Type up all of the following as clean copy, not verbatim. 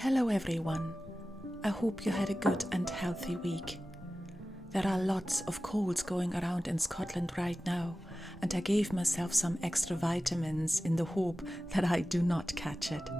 Hello everyone, I hope you had a good and healthy week. There are lots of colds going around in Scotland right now, and I gave myself some extra vitamins in the hope that I do not catch it.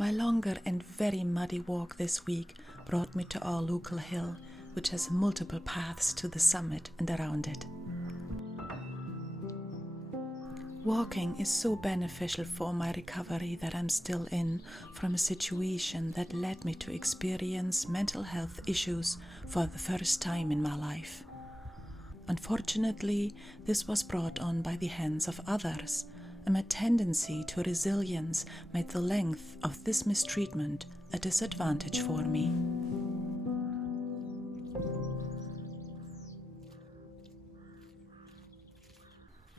My longer and very muddy walk this week brought me to our local hill, which has multiple paths to the summit and around it. Walking is so beneficial for my recovery that I'm still in from a situation that led me to experience mental health issues for the first time in my life. Unfortunately, this was brought on by the hands of others, and my tendency to resilience made the length of this mistreatment a disadvantage for me.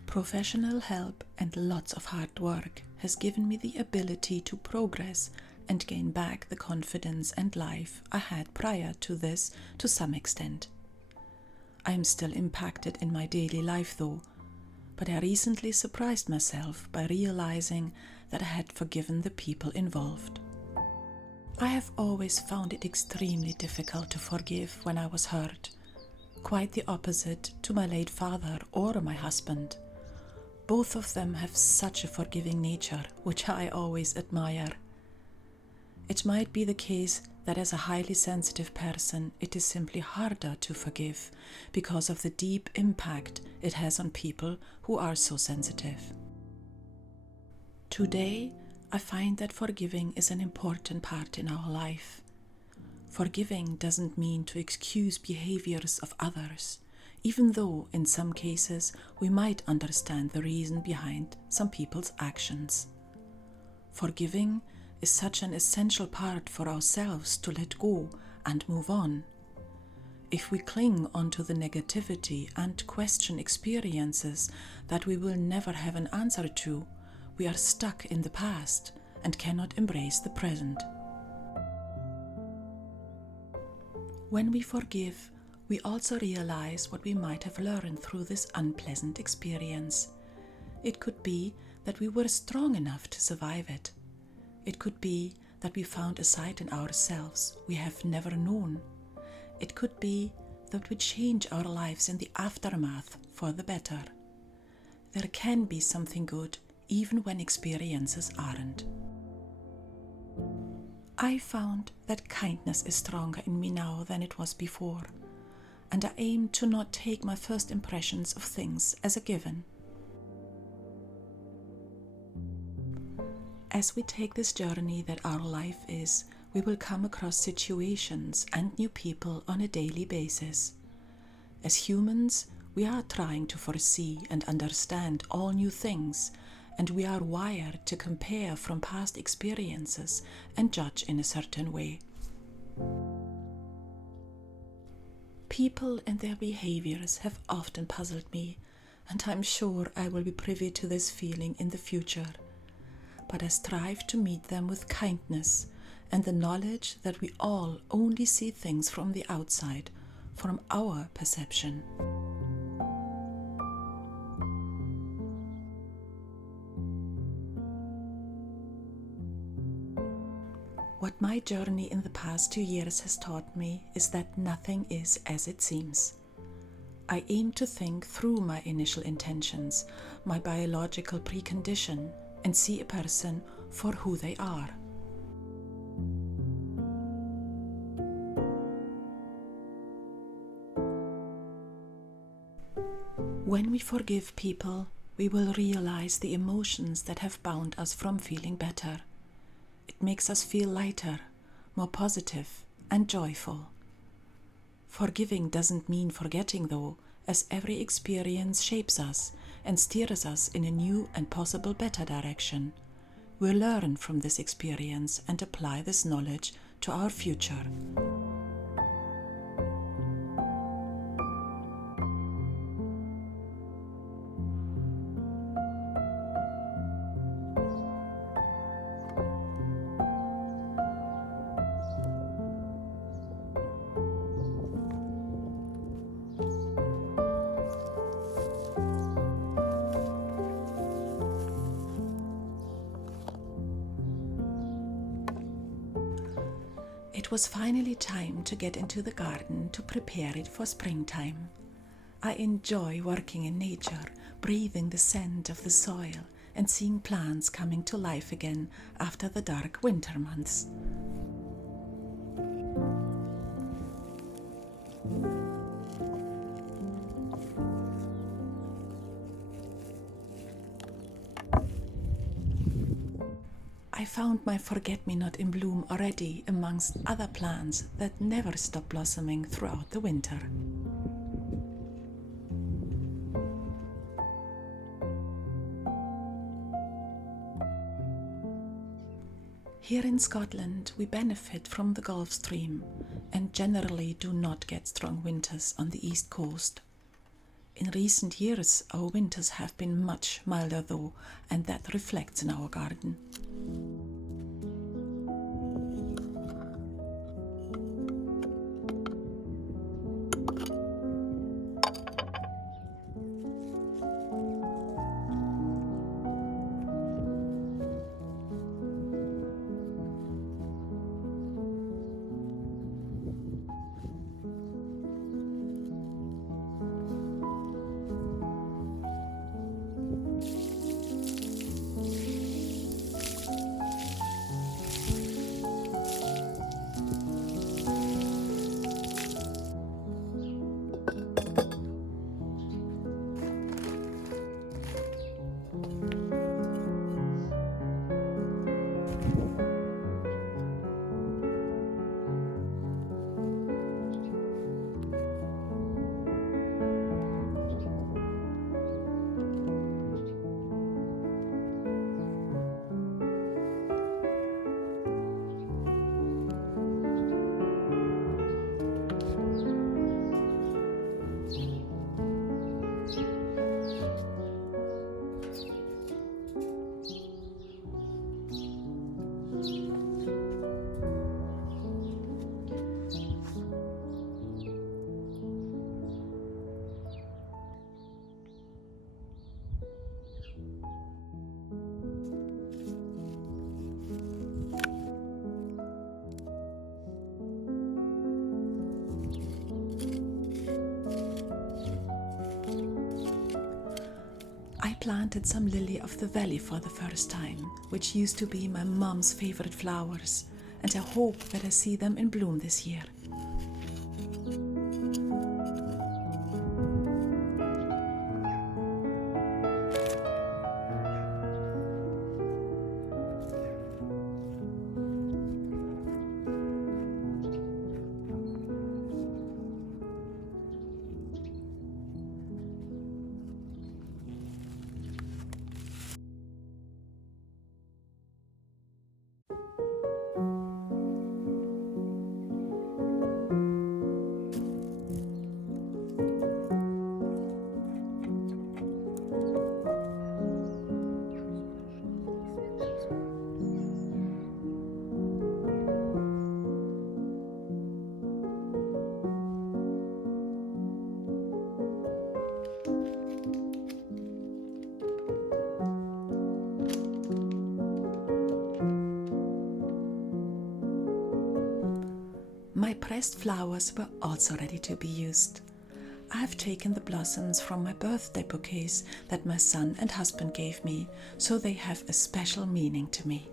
Professional help and lots of hard work has given me the ability to progress and gain back the confidence and life I had prior to this to some extent. I am still impacted in my daily life though, but I recently surprised myself by realizing that I had forgiven the people involved. I have always found it extremely difficult to forgive when I was hurt, quite the opposite to my late father or my husband. Both of them have such a forgiving nature, which I always admire. It might be the case that as a highly sensitive person, it is simply harder to forgive because of the deep impact it has on people who are so sensitive. Today, I find that forgiving is an important part in our life. Forgiving doesn't mean to excuse behaviors of others, even though in some cases we might understand the reason behind some people's actions. Forgiving is such an essential part for ourselves to let go and move on. If we cling onto the negativity and question experiences that we will never have an answer to, we are stuck in the past and cannot embrace the present. When we forgive, we also realize what we might have learned through this unpleasant experience. It could be that we were strong enough to survive it. It could be that we found a side in ourselves we have never known. It could be that we change our lives in the aftermath for the better. There can be something good even when experiences aren't. I found that kindness is stronger in me now than it was before, and I aim to not take my first impressions of things as a given. As we take this journey that our life is, we will come across situations and new people on a daily basis. As humans, we are trying to foresee and understand all new things, and we are wired to compare from past experiences and judge in a certain way. People and their behaviors have often puzzled me, and I'm sure I will be privy to this feeling in the future. But I strive to meet them with kindness and the knowledge that we all only see things from the outside, from our perception. What my journey in the past 2 years has taught me is that nothing is as it seems. I aim to think through my initial intentions, my biological precondition, and see a person for who they are. When we forgive people, we will realize the emotions that have bound us from feeling better. It makes us feel lighter, more positive, and joyful. Forgiving doesn't mean forgetting, though, as every experience shapes us and steers us in a new and possible better direction. We'll learn from this experience and apply this knowledge to our future. It was finally time to get into the garden to prepare it for springtime. I enjoy working in nature, breathing the scent of the soil and seeing plants coming to life again after the dark winter months. I found my forget-me-not in bloom already amongst other plants that never stop blossoming throughout the winter. Here in Scotland, we benefit from the Gulf Stream and generally do not get strong winters on the east coast. In recent years, our winters have been much milder though, and that reflects in our garden. I planted some lily of the valley for the first time, which used to be my mom's favorite flowers, and I hope that I see them in bloom this year. last flowers were also ready to be used. I have taken the blossoms from my birthday bouquets that my son and husband gave me, so they have a special meaning to me.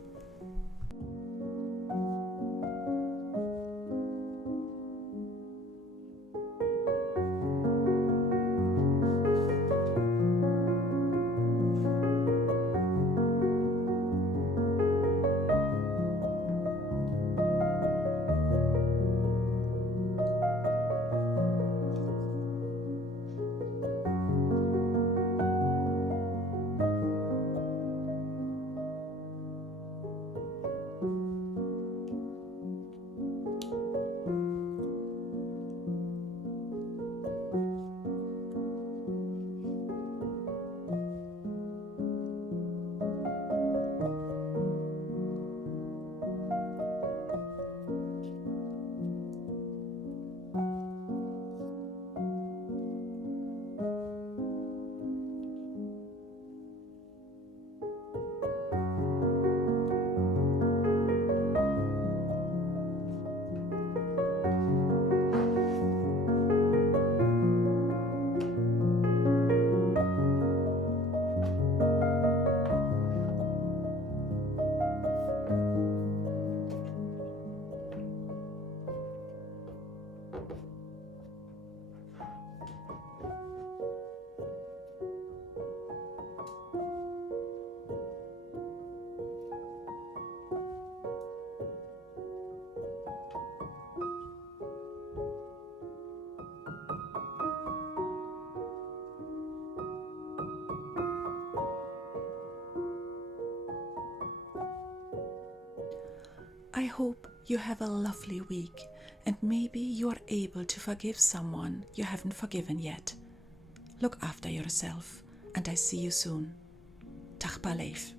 I hope you have a lovely week, and maybe you are able to forgive someone you haven't forgiven yet. Look after yourself, and I see you soon. Tapath.